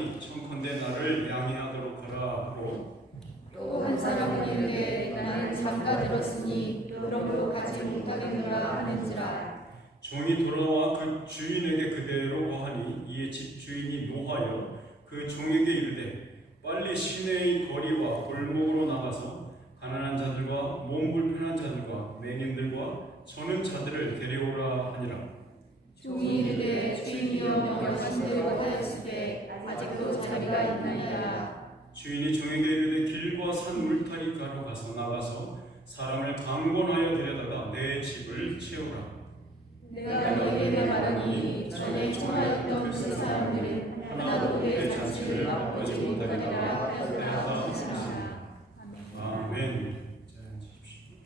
하니 청컨대 나를 양해하도록 하라 하고. 또 한 사람은 이르되 나는 잠가 들었으니 여러분 같이 못하겠노라 하는지라. 종이 돌아와 그 주인에게 그대로 거하니 이에 집 주인이 노하여 그 종에게 이르되 빨리 시내의 거리와 골목으로 나가서 가난한 자들과 몸 불편한 자들과 맹인들과 저는 자들을 데려오라 하니라. 종이 이르되 주인이여 말씀대로 하였으되 아직도 자리가 있나이다 주인이 종에게 이르되 길과 산 울타리 가로 가서 나가서 사람을 강권하여 데려다가 내 집을 채우라. 내가 너에게 말하니 전에 청하였던 그 사람들은 하나도 내 자식을 맛보지 못하리라 하시니라 아멘 자 앉으십시오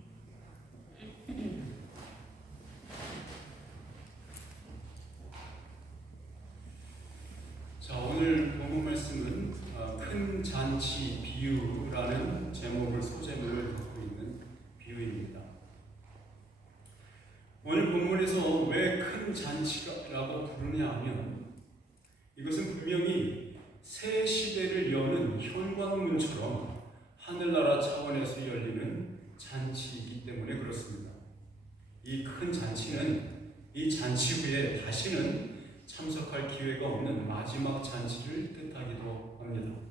자 오늘 본문 말씀은 아, 큰 잔치 비유라는 제목을 소제목을 갖고 있는 비유입니다. 오늘 본문에서 왜 큰 잔치라고 부르냐 하면 이것은 분명히 새 시대를 여는 현관문처럼 하늘나라 차원에서 열리는 잔치이기 때문에 그렇습니다. 이 큰 잔치는 이 잔치 후에 다시는 참석할 기회가 없는 마지막 잔치를 뜻하기도 합니다.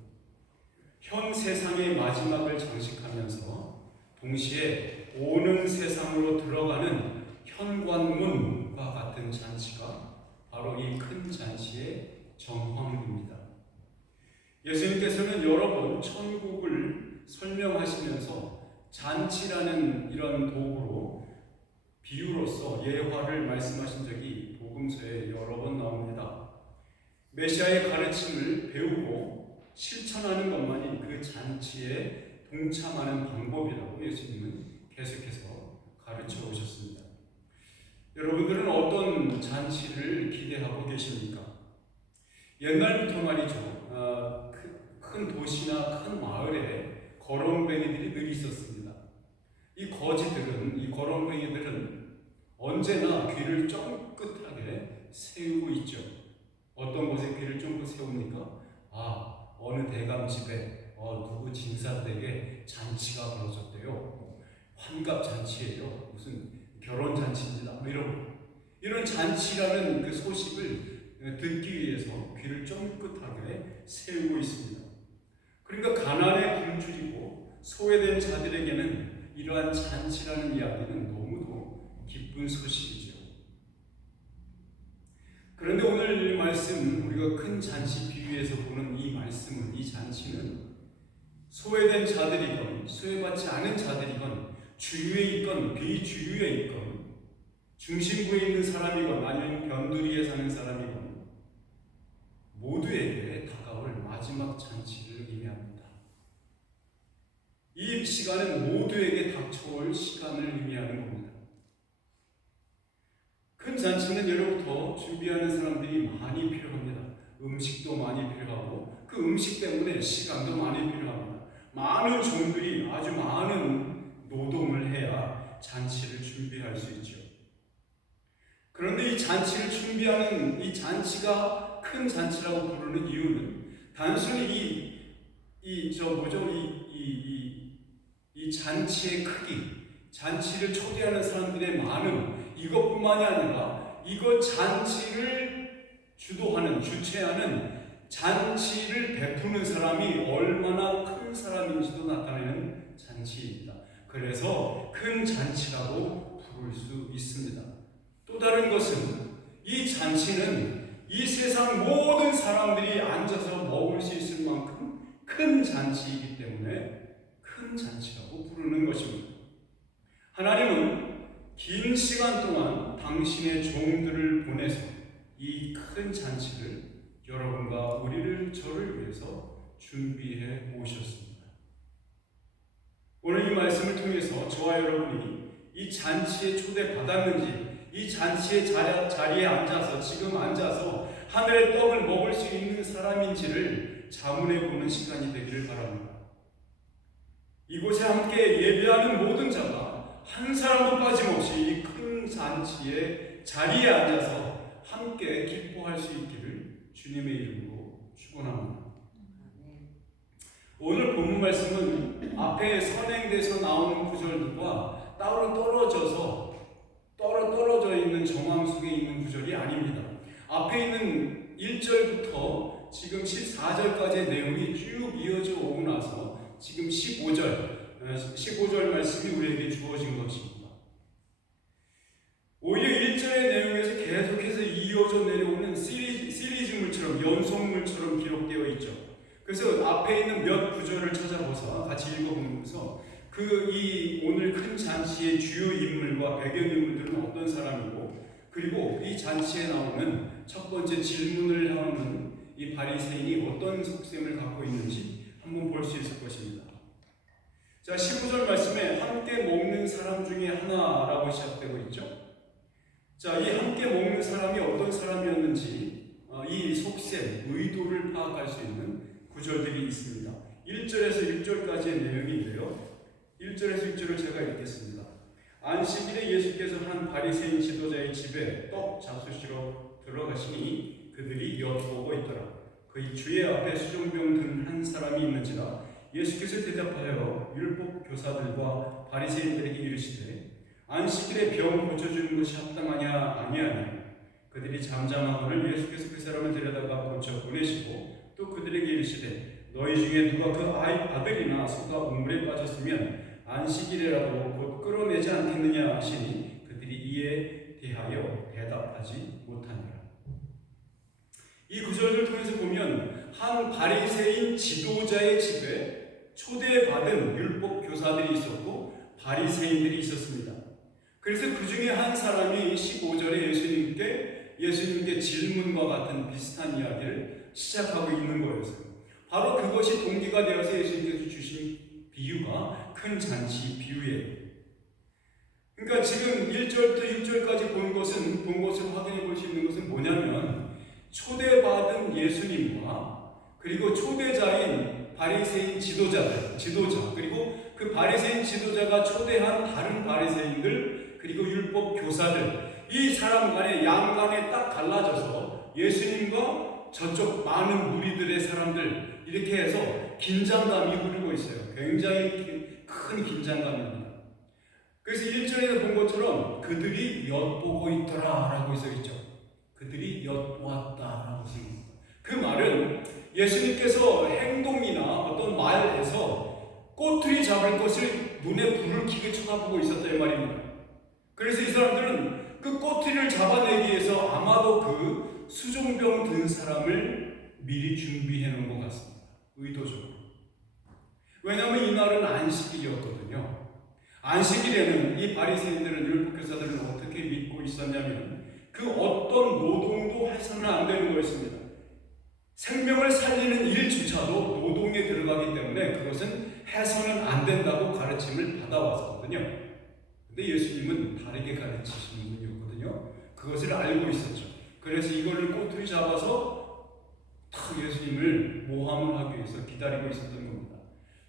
현 세상의 마지막을 장식하면서 동시에 오는 세상으로 들어가는 현관문과 같은 잔치가 바로 이 큰 잔치의 정황입니다. 예수님께서는 여러 번 천국을 설명하시면서 잔치라는 이런 도구로 비유로서 예화를 말씀하신 적이 복음서에 여러 번 나옵니다. 메시아의 가르침을 배우고 실천하는 것만이 그 잔치에 동참하는 방법이라고 예수님은 계속해서 가르쳐 오셨습니다. 여러분들은 어떤 잔치를 기대하고 계십니까? 옛날부터 말이죠. 어, 그- 큰 도시나 큰 마을에 거렁뱅이들이 늘 있었습니다. 이 거지들은, 이 거렁뱅이들은 언제나 귀를 쫑긋하게 세우고 있죠. 어떤 곳에 귀를 쫑긋 세웁니까? 아, 어느 대감 집에 어, 누구 진사 댁에 잔치가 벌어졌대요. 환갑 잔치예요. 무슨 결혼 잔치입니다. 뭐 이런 이런 잔치라는 그 소식을 듣기 위해서 귀를 쫑긋하게 세우고 있습니다. 그러니까 가난에 굶주리고 소외된 자들에게는 이러한 잔치라는 이야기는 너무도 기쁜 소식이죠. 그런데 오늘 이 말씀 우리가 큰 잔치 비유에서 보는 이 말씀은 이 잔치는 소외된 자들이건 소외받지 않은 자들이건 주유에 있건 비주유에 있건 중심부에 있는 사람이건 아니면 변두리에 사는 사람이건 모두에게 다가올 마지막 잔치를 의미합니다. 이 시간은 모두에게 닥쳐올 시간을 의미하는 겁니다. 큰 잔치는 예로부터 준비하는 사람들이 많이 필요합니다. 음식도 많이 필요하고 그 음식 때문에 시간도 많이 필요합니다. 많은 종들이 아주 많은 노동을 해야 잔치를 준비할 수 있죠. 그런데 이 잔치를 준비하는 이 잔치가 큰 잔치라고 부르는 이유는 단순히 이, 이, 저 뭐죠? 이, 이, 이, 이 잔치의 크기, 잔치를 초대하는 사람들의 많음, 이것뿐만이 아니라 이것 잔치를 주도하는, 주최하는 잔치를 베푸는 사람이 얼마나 큰 사람인지도 나타내는 잔치입니다. 그래서 큰 잔치라고 부를 수 있습니다. 또 다른 것은 이 잔치는 이 세상 모든 사람들이 앉아서 먹을 수 있을 만큼 큰 잔치이기 때문에 큰 잔치라고 부르는 것입니다. 하나님은 긴 시간 동안 당신의 종들을 보내서 이 큰 잔치를 여러분과 우리를 저를 위해서 준비해 오셨습니다. 오늘 이 말씀을 통해서 저와 여러분이 이 잔치에 초대받았는지 이 잔치의 자리에 앉아서 지금 앉아서 하늘의 떡을 먹을 수 있는 사람인지를 자문해 보는 시간이 되기를 바랍니다. 이곳에 함께 예배하는 모든 자가 한 사람도 빠짐없이 이 큰 잔치의 자리에 앉아서 함께 기뻐할 수 있기를 주님의 이름으로 축원합니다. 오늘 본문 말씀은 앞에 선행돼서 나오는 구절들과 따로 떨어져서 떨어 떨어져 있는 정황 속에 있는 구절이 아닙니다. 앞에 있는 1절부터 지금 14절까지의 내용이 쭉 이어져 오고 나서 지금 15절 15절 말씀이 우리에게 주어진 것입니다. 오히려 1절의 내용에서 계속해서 이어져 내려오는 시리즈, 시리즈 물처럼 연속물처럼 기록되어 있죠. 그래서 앞에 있는 몇 구절을 찾아보서 같이 읽어보면서 그 이 오늘 큰 잔치의 주요 인물과 배경 인물들은 어떤 사람이고 그리고 이 잔치에 나오는 첫 번째 질문을 하는 이 바리새인이 어떤 속셈을 갖고 있는지 한번 볼 수 있을 것입니다. 자, 15절 말씀에 함께 먹는 사람 중에 하나라고 시작되고 있죠. 자, 이 함께 먹는 사람이 어떤 사람이었는지 어, 이 속셈, 의도를 파악할 수 있는 구절들이 있습니다. 1절에서 6절까지의 내용인데요. 1절에서 6절을 제가 읽겠습니다. 안식일에 예수께서 한 바리새인 지도자의 집에 떡 잡수시러 들어가시니 그들이 엿보고 있더라. 그의 주의 앞에 수종병 든 한 사람이 있는지라 예수께서 대답하여 율법 교사들과 바리새인들에게 이르시되 안식일에 병 고쳐주는 것이 합당하냐 아니하냐? 그들이 잠잠하거늘 예수께서 그 사람을 데려다가 고쳐 보내시고 또 그들에게 이르시되 너희 중에 누가 그 아이 아들이나 소가 우물에 빠졌으면 안식일이라도 곧 끌어내지 않겠느냐 하시니 그들이 이에 대하여 대답하지 못하니라. 이 구절을 통해서 보면 한 바리새인 지도자의 집에 초대받은 율법 교사들이 있었고 바리새인들이 있었습니다. 그래서 그 중에 한 사람이 15절에 예수님께 예수님께 질문과 같은 비슷한 이야기를 시작하고 있는 거였어요. 바로 그것이 동기가 되어서 예수님께서 주신 비유가 큰 잔치 비유예요. 그러니까 지금 1절부터 6절까지 본 것은 본 것을 확인해 볼 수 있는 것은 뭐냐면 초대받은 예수님과 그리고 초대자인 바리새인 지도자들, 지도자 그리고 그 바리새인 지도자가 초대한 다른 바리새인들 그리고 율법 교사들 이 사람 간에 양 간에 딱 갈라져서 예수님과 저쪽 많은 무리들의 사람들 이렇게 해서 긴장감이 흐르고 있어요. 굉장히 큰 긴장감입니다. 그래서 1절에 본 것처럼 그들이 엿보고 있더라 라고 써 있죠. 그들이 엿보았다 라고 써 있습니다. 그 말은 예수님께서 행동이나 어떤 말에서 꼬투리 잡을 것을 눈에 불을 켜게 쳐다보고 있었다 이 말입니다. 그래서 이 사람들은 그 꼬투리를 잡아내기 위해서 아마도 그 수종병 든 사람을 미리 준비해 놓은 것 같습니다. 의도적으로. 왜냐하면 이날은 안식일이었거든요. 안식일에는 이 바리새인들은 율법교사들은 어떻게 믿고 있었냐면 그 어떤 노동도 해서는 안 되는 거였습니다. 생명을 살리는 일조차도 노동에 들어가기 때문에 그것은 해서는 안 된다고 가르침을 받아왔었거든요. 근데 예수님은 다르게 가르치시는 분이었거든요. 그것을 알고 있었죠. 그래서 이거를 꼬투리 잡아서 탁 예수님을 모함을 하기 위해서 기다리고 있었던 겁니다.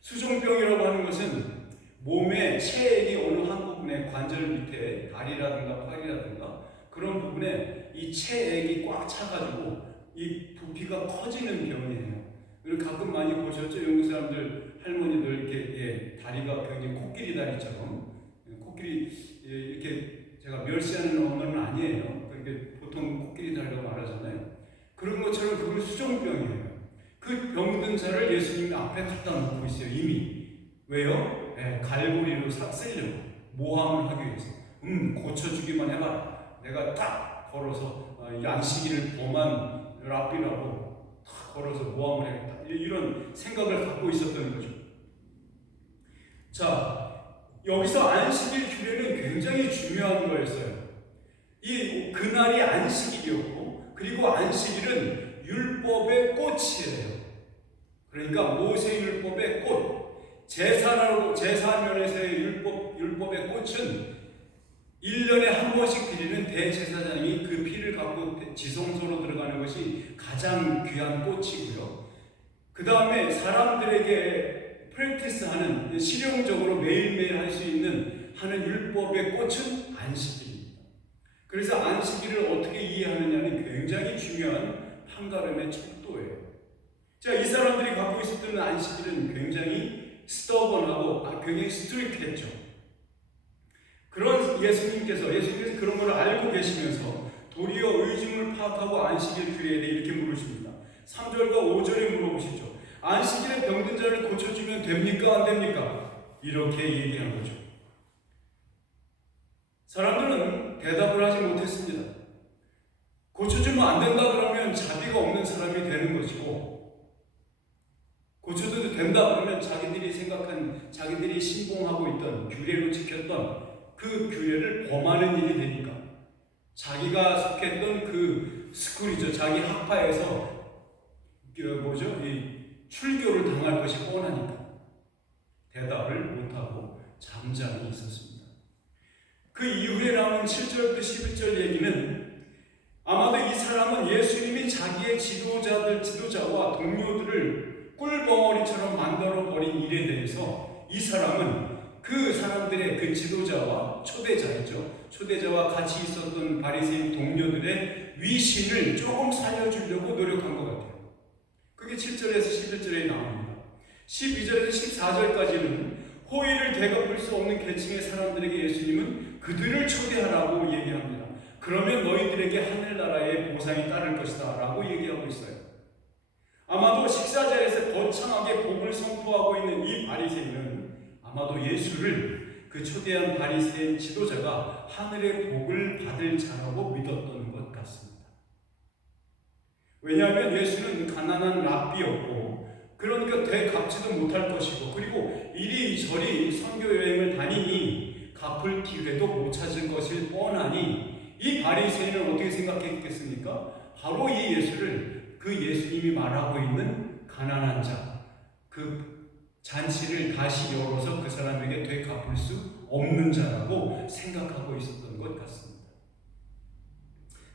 수종병이라고 하는 것은 몸의 체액이 어느 한 부분에 관절 밑에 다리라든가 팔이라든가 그런 부분에 이 체액이 꽉 차가지고 이 부피가 커지는 병이에요. 그리고 가끔 많이 보셨죠? 영국 사람들 할머니들 이렇게 예, 다리가 굉장히 코끼리 다리처럼 코끼리 예, 이렇게 제가 멸시하는 언어는 아니에요. 그게 보통 코끼리 다리라고 말하잖아요. 그런 것처럼 그건 수종병이에요. 그 병든 자를 예수님 앞에 갖다 놓고 있어요. 이미 왜요? 예, 갈고리로 싹 쓰려고 모함을 하기 위해서. 음 고쳐주기만 해봐라. 내가 딱 걸어서 어, 양식일을 범한 랍비라고 탁 걸어서 모함을 해야겠다. 이런 생각을 갖고 있었던 거죠. 자, 여기서 안식일 규례는 굉장히 중요한 거였어요. 이 그날이 안식일이었고 그리고 안식일은 율법의 꽃이에요. 그러니까 모세 율법의 꽃. 제사라고 제사면에서의 율법 율법의 꽃은 1년에 한 번씩 드리는 대제사장이 그 피를 갖고 지성소로 들어가는 것이 가장 귀한 꽃이고요. 그 다음에 사람들에게 프랙티스하는 실용적으로 매일매일 할 수 있는 하는 율법의 꽃은 안식일입니다. 그래서 안식일을 어떻게 이해하느냐는 굉장히 중요한 판가름의 척도예요. 자, 이 사람들이 갖고 있었던 안식일은 굉장히 스터번하고 아, 굉장히 스트릭했죠. 그런 예수님께서 예수님께서 그런 걸 알고 계시면서 도리어 의중을 파악하고 안식일 돼 이렇게 물으십니다. 3절과 5절에 물어보시죠. 안식일에 병든 자를 고쳐주면 됩니까 안 됩니까? 이렇게 얘기한 거죠. 사람들은 대답을 하지 못했습니다. 고쳐주면 안 된다 그러면 자비가 없는 사람이 되는 것이고 고쳐줘도 된다 그러면 자기들이 생각한 자기들이 신봉하고 있던 규례로 지켰던 그 규례를 범하는 일이 되니까. 자기가 속했던 그 스쿨이죠. 자기 학파에서 그 뭐죠? 이 출교를 당할 것이 뻔하니까 대답을 못하고 잠잠히 있었습니다. 그 이후에 나오는 7절부터 11절 얘기는 아마도 이 사람은 예수님이 자기의 지도자들, 지도자와 동료들을 꿀벙어리처럼 만들어 버린 일에 대해서 이 사람은 그 사람들의 그 지도자와 초대자였죠. 초대자와 같이 있었던 바리새인 동료들의 위신을 조금 살려주려고 노력한 것 같아요. 그게 7절에서 11절에 나옵니다. 12절에서 14절까지는 호의를 되갚을 수 없는 계층의 사람들에게 예수님은 그들을 초대하라고 얘기합니다. 그러면 너희들에게 하늘나라의 보상이 따를 것이다 라고 얘기하고 있어요. 아마도 식사자에서 거창하게 복을 선포하고 있는 이 바리새인은 아마도 예수를 그 초대한 바리새인 지도자가 하늘의 복을 받을 자라고 믿었던 것 같습니다. 왜냐하면 예수는 가난한 랍비였고 그러니까 되갚지도 못할 것이고 그리고 이리저리 선교 여행을 다니니 갚을 기회도 못 찾을 것일 뻔하니 이 바리새인은 어떻게 생각했겠습니까? 바로 이 예수를 그 예수님이 말하고 있는 가난한 자, 그 잔치를 다시 열어서 그 사람에게 되갚을 수 없는 자라고 생각하고 있었던 것 같습니다.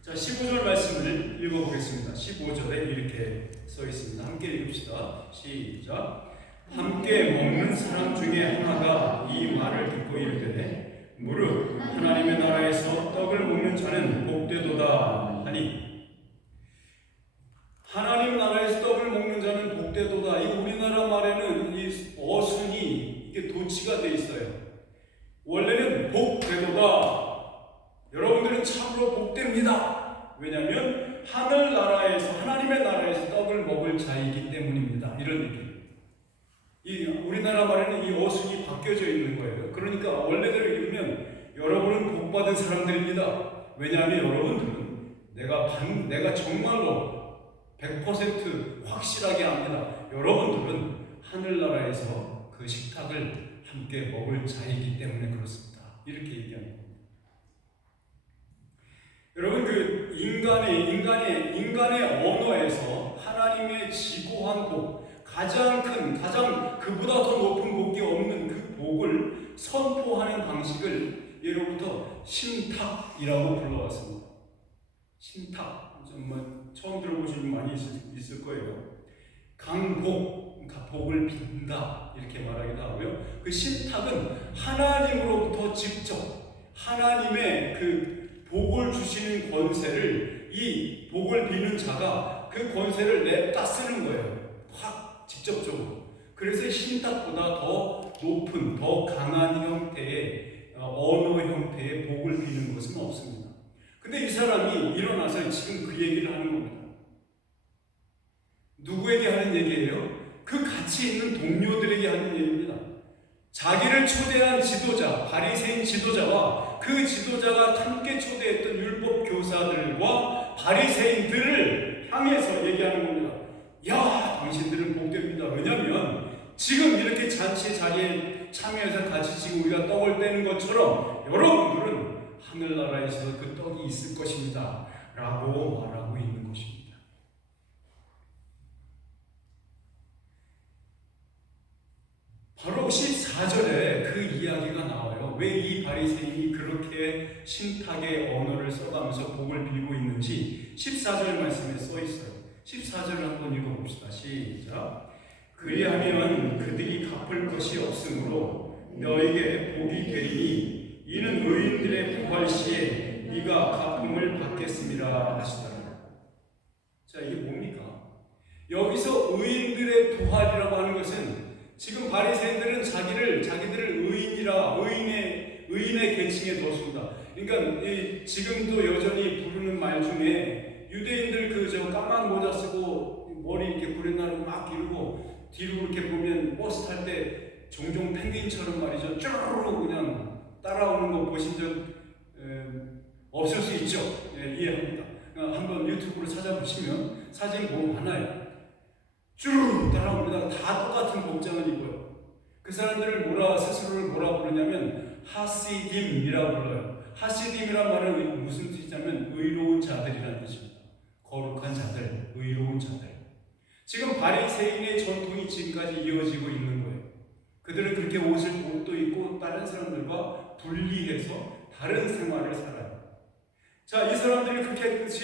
자, 15절 말씀을 읽어보겠습니다. 15절에 이렇게 써 있습니다. 함께 읽읍시다. 시작. 함께 먹는 사람 중에 하나가 이 말을 듣고 이르되 무릇 하나님의 나라에서 떡을 먹는 자는 복되도다 하니 하나님 나라에서 떡을 먹는 자는 복되도다. 이 우리나라 말에는 이 도치가 돼 있어요. 원래는 복되도다. 여러분들은 참으로 복됩니다. 왜냐하면 하늘 나라에서 하나님의 나라에서 떡을 먹을 자이기 때문입니다. 이런 얘기. 이 우리나라 말에는 이 어순이 바뀌어져 있는 거예요. 그러니까 원래대로 읽으면 여러분은 복 받은 사람들입니다. 왜냐하면 여러분들은 내가 반, 내가 정말로 100% 확실하게 압니다. 여러분들은 하늘나라에서 그 식탁을 함께 먹을 자이기 때문에 그렇습니다. 이렇게 얘기합니다. 여러분 그 인간의 인간의 인간의 언어에서 하나님의 지고한 복 가장 큰 가장 그보다 더 높은 복이 없는 그 복을 선포하는 방식을 예로부터 신탁이라고 불러왔습니다. 신탁 정말 처음 들어보신 분 많이 있을, 거예요. 강복 복을 빈다 이렇게 말하기도 하고요. 그 신탁은 하나님으로부터 직접 하나님의 그 복을 주시는 권세를 이 복을 비는 자가 그 권세를 냅다 쓰는 거예요. 확 직접적으로. 그래서 신탁보다 더 높은, 더 강한 형태의 어, 언어 형태의 복을 비는 것은 없습니다. 근데 이 사람이 일어나서 지금 그 얘기를 하는 겁니다. 누구에게 하는 얘기예요? 그 같이 있는 동료들에게 하는 얘기입니다. 자기를 초대한 지도자, 바리새인 지도자와 그 지도자가 함께 초대했던 율법 교사들과 바리새인들을 향해서 얘기하는 겁니다. 야, 당신들은 복됩니다. 왜냐하면 지금 이렇게 잔치 자리에 참여해서 같이 지금 우리가 떡을 떼는 것처럼 여러분들은 하늘나라에서 그 떡이 있을 것입니다. 라고 것입니다. 바로 14절에 그 이야기가 나와요. 왜 이 바리새인이 그렇게 신탁의 언어를 써가면서 복을 빌고 있는지 14절 말씀에 써 있어요. 14절 한번 읽어봅시다. 시작. 그리하면 그들이 갚을 것이 없으므로 너에게 복이 되리니 이는 의인들의 부활 시에 네가 갚음을 받겠습니다 하시더라. 자 이게 뭡니까? 여기서 의인들의 부활이라고 하는 것은 지금 바리새인들은 자기를 자기들을 의인이라 의인의 의인의 계층에 뒀습니다. 그러니까 이 지금도 여전히 부르는 말 중에 유대인들 그 저 까만 모자 쓰고 머리 이렇게 구레나루 막 기르고 뒤로 이렇게 보면 버스 탈 때 종종 펭귄처럼 말이죠 쭈르르 그냥 따라오는 거 보신 적 에, 없을 수 있죠. 예, 이해합니다. 어, 한번 유튜브로 찾아보시면 사진 보면 많아요. 쭈르르 따라옵니다. 다 똑같은 복장을 입어요. 그 사람들을 뭐라 스스로를 뭐라 부르냐면 하시딤이라고 불러요. 하시딤이란 말은 무슨 뜻이냐면 의로운 자들이라는 뜻입니다. 거룩한 자들, 의로운 자들. 지금 바리새인의 전통이 지금까지 이어지고 있는 거예요. 그들은 그렇게 옷을 옷도 입고 다른 사람들과 분리해서 다른 생활을 살아요. 자, 이 사람들이 그렇게